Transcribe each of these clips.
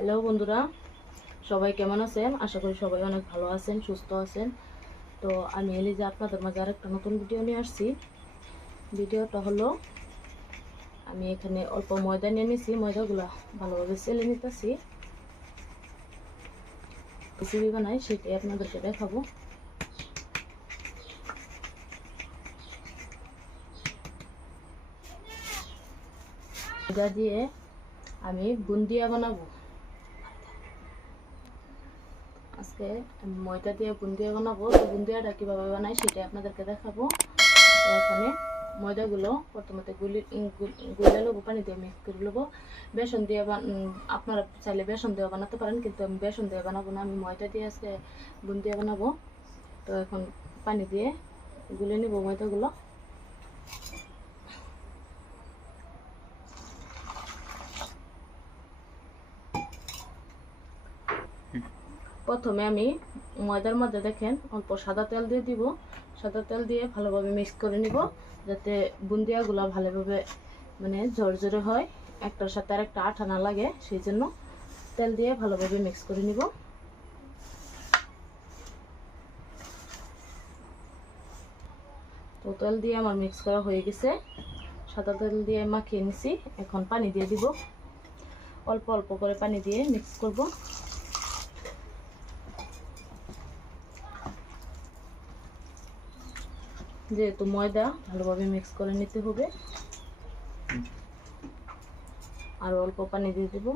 Hello বন্ধুরা, সবাই কেমন আছেন? আশা করি সবাই অনেক ভালো আছেন, সুস্থ আছেন। তো আমি এলিজা আপনাদের মাঝে আরেকটা নতুন ভিডিও নিয়ে আসছি। ভিডিওটা হলো, আমি এখানে অল্প ময়দা নিয়ে নিয়েছি। ময়দাগুলো ভালোভাবে চেলে নিতেছি, রেসিপি বানাই সেটাই আপনাদেরকে দেখাবো। ময়দা দিয়ে আমি বুন্দিয়া বানাবো। আজকে আমি ময়দা দিয়ে বুন্দিয়া বানাবো। তো বুন্দিয়াটা কীভাবে বানাই সেটাই আপনাদেরকে দেখাবো। তো এখানে ময়দাগুলো প্রথমে গুলে নেবো, পানি দিয়ে মিক্স করে নেবো। বেসন দিয়ে আপনারা চাইলে বেসন দিয়ে বানাতে পারেন, কিন্তু আমি বেসন দিয়ে বানাবো না, আমি ময়দা দিয়ে আজকে বুন্দিয়া বানাবো। তো এখন পানি দিয়ে গুলে নেব ময়দাগুলো। প্রথমে আমি ময়দার মধ্যে দেখেন অল্প সাদা তেল দিয়ে দিব। সাদা তেল দিয়ে ভালোভাবে মিক্স করে নিব, যাতে বুন্দিয়াগুলো ভালোভাবে ঝরঝরে হয়, একটার সাথে আর একটা আঠা না লাগে। সেই জন্য তেল দিয়ে ভালোভাবে মিক্স করে নিব। তো তেল দিয়ে আমার মিক্স করা হয়ে গেছে, সাদা তেল দিয়ে মাখিয়ে নিছি। এখন পানি দিয়ে দিব, অল্প অল্প করে পানি দিয়ে মিক্স করব। যেহেতু ময়দা, ভালোভাবে মিক্স করে নিতে হবে। আর অল্প পানি দিয়ে দেব।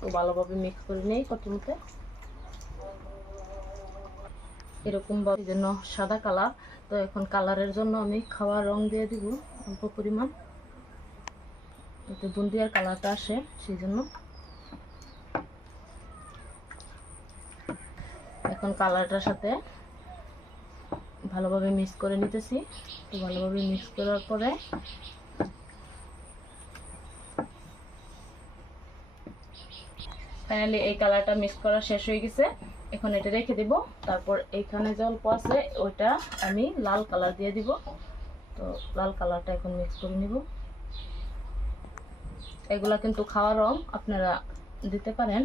তো ভালোভাবে মিক্স করে নেই প্রথমতে, এরকম ভাবে জন্য সাদা কালার। তো এখন কালারের জন্য আমি খাওয়ার রং দিয়ে দিব অল্প পরিমাণ, যাতে বুন্দিয়ার কালারটা আসে। সেই জন্য এখন কালারটার সাথে ভালোভাবে মিক্স করে নিতেছি। তো ভালোভাবে মিক্স করার পরে ফাইনালি এই কালারটা মিক্স করা শেষ হয়ে গেছে। এখন এটা রেখে দিব। তারপর এইখানে যে অল্প আছে ওইটা আমি লাল কালার দিয়ে দিব। তো লাল কালারটা এখন মিক্স করে নিব। এগুলা কিন্তু খাওয়ার রং, আপনারা দিতে পারেন।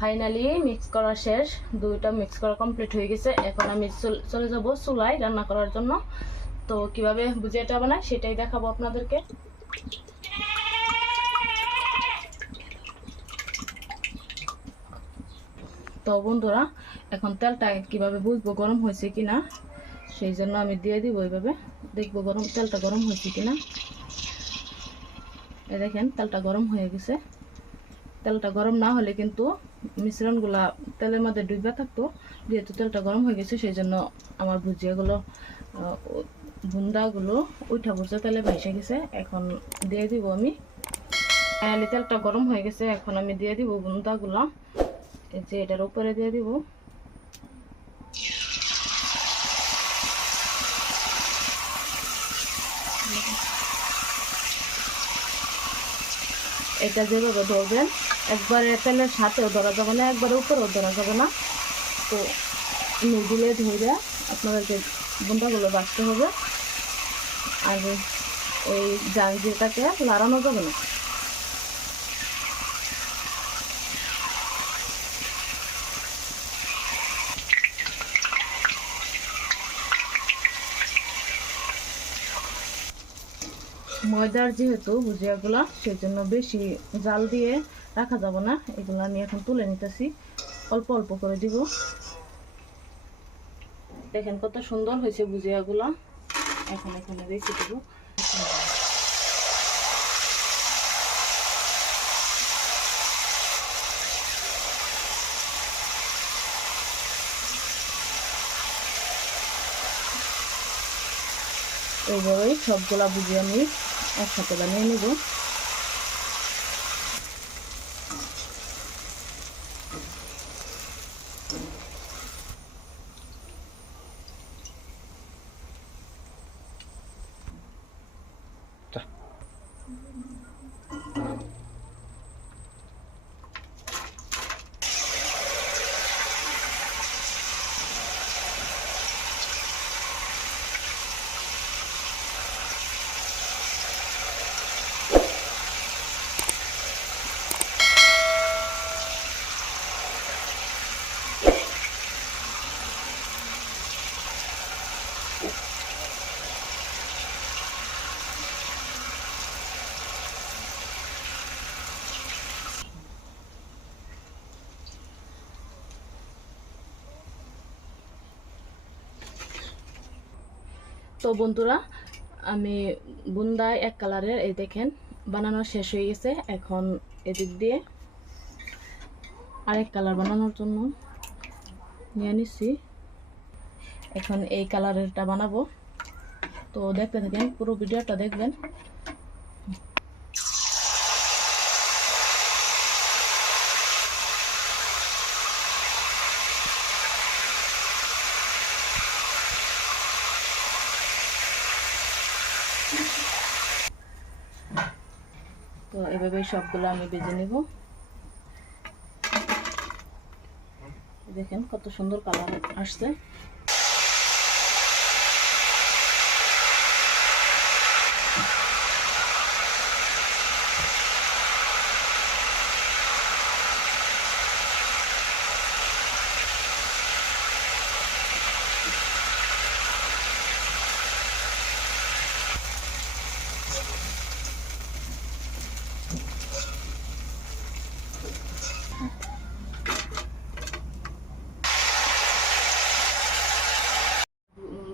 ফাইনালি মিক্স করা শেষ, দুইটা মিক্স করা কমপ্লিট হয়ে গেছে। এখন আমি চলে যাব চুলায় রান্না করার জন্য। তো কিভাবে ভুজিয়াটা বানাই সেটাই দেখাবো আপনাদেরকে। তো বন্ধুরা, এখন তেলটা কিভাবে বুঝবো গরম হয়েছে কিনা, সেই জন্য আমি দিয়ে দিব। এইভাবে দেখবো তেলটা গরম হয়েছে কিনা। এই দেখেন তেলটা গরম হয়ে গেছে। তেলটা গরম না হলে কিন্তু মিশ্রণগুলা তেলের মধ্যে ডুবে থাকতো। যেহেতু তেলটা গরম হয়ে গেছে, সেই জন্য আমার ভুজিয়াগুলো, বুন্দাগুলো উঠা পড়ছে, তেলে ভেসে গেছে। এখন দিয়ে দিব আমি। ফাইনালি তেলটা গরম হয়ে গেছে, এখন আমি দিয়ে দিব বুন্দাগুলো। এই যে এটার উপরে দিয়ে দিব। এটা যেভাবে ধরবেন, একবারে তেলের সাথেও ধরা যাবে না, একবারে উপরেও ধরা যাবে না। তো মিডিলে ধরে আপনাদেরকে বুন্দাগুলো বাছতে হবে। আর ওই জাঞ্জিরটাকে লাড়ানো যাবে না। ময়দার যেহেতু ভুজিয়াগুলা, সেই জন্য বেশি জাল দিয়ে রাখা যাবে না। এগুলো আমি এখন তুলে নিতেছি, অল্প অল্প করে দিব। দেখেন কত সুন্দর হয়েছে ভুজিয়াগুলা। এখন এখানে রেখে দেব। এইভাবেই সবগুলা ভুজিয়া আমি একসাথে বানিয়ে নেব। তো বন্ধুরা আমি বুন্দা এক কালারের এই দেখেন বানানো শেষ হয়ে গেছে। এখন এদিক দিয়ে আরেক কালার বানানোর জন্য নিয়ে নিচ্ছি। এখন এই কালারেরটা বানাবো, তো দেখতে থাকেন, পুরো ভিডিওটা দেখবেন। তো এভাবে সবগুলো আমি বেজে নেব। দেখেন কত সুন্দর কালার আসছে।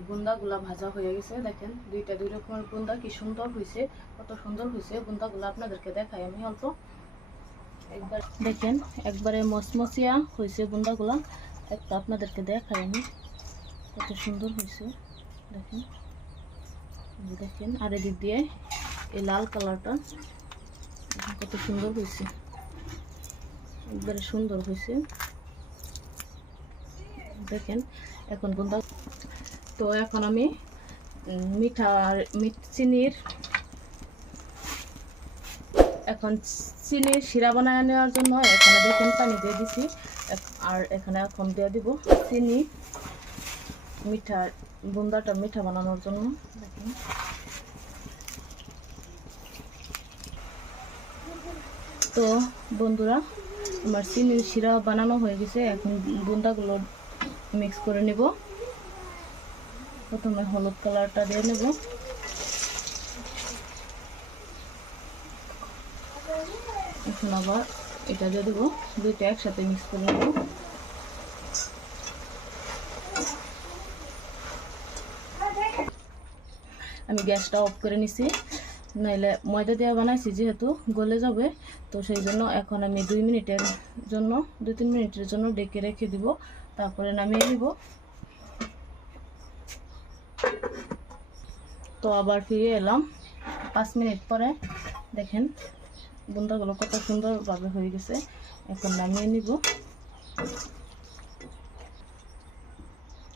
বুন্দাগুলা ভাজা হয়ে গেছে। দেখেন দুই রকমের বুন্দা কি সুন্দর হয়েছে, কত সুন্দর হয়েছে বুন্দাগুলা। আপনাদেরকে দেখাই আমি অল্প একবার। দেখেন একবারে মচমচিয়া হয়েছে বুন্দাগুলা, একটা আপনাদেরকে দেখাই আমি কত সুন্দর হয়েছে। দেখেন দেখেন আর এদিক দিয়ে এই লাল কালারটা কত সুন্দর হয়েছে, একবারে সুন্দর হয়েছে। দেখেন এখন বুন্দা। তো এখন আমি চিনির শিরা বানায় নেওয়ার জন্য এখানে দেখেন পানি দিয়ে দিছি। আর এখানে এখন দিয়ে দিব চিনি, বুন্দাটা মিঠা বানানোর জন্য। দেখেন তো বন্ধুরা আমার চিনির শিরা বানানো হয়ে গেছে। এখন বুন্দাগুলো মিক্স করে নিব। প্রথমে হলুদ কালারটা দিয়ে নেব, এখন আবার এটা দিয়ে দেবো, দুইটা একসাথে মিক্স করে নেব। আমি গ্যাসটা অফ করে নিছি, নাইলে ময়দা দিয়ে বানাইছি যেহেতু গলে যাবে, তো সেই জন্য এখন আমি 2-3 মিনিটের জন্য ডেকে রেখে দিব, তারপরে নামিয়ে নিব। তো আবার ফিরে এলাম 5 মিনিট পরে। দেখেন বুন্দাগুলো কত সুন্দরভাবে হয়ে গেছে। এখন নামিয়ে নিব।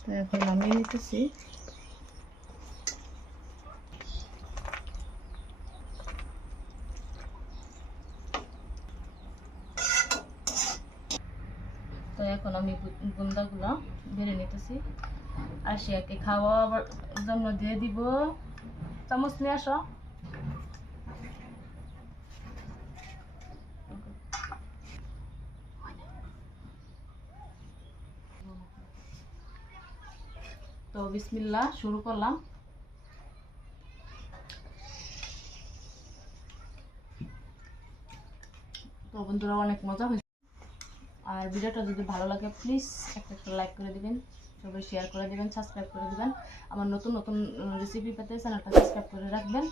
তো এখন নামিয়ে নিতেছি। তো এখন আমি বুন্দাগুলো বেড়ে নিতেছি। আশিয়াকে খাওয়ার জন্য দিয়ে দিব। চামচ নিয়ে আসো। তো বিসমিল্লাহ শুরু করলাম। তো বন্ধুরা অনেক মজা হয়েছে। আর ভিডিওটা যদি ভালো লাগে প্লিজ একটা লাইক করে দিবেন, সবাই শেয়ার করে দিবেন, সাবস্ক্রাইব করে দিবেন। আমার নতুন নতুন রেসিপি পেতে চ্যানেলটা সাবস্ক্রাইব করে রাখবেন।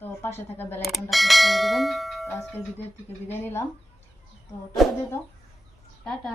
তো পাশে থাকা বেল আইকনটা প্রেস করে দিবেন। তো আজকের ভিডিও থেকে বিদায় নিলাম। তো টাটা দিয়ে দাও, টাটা।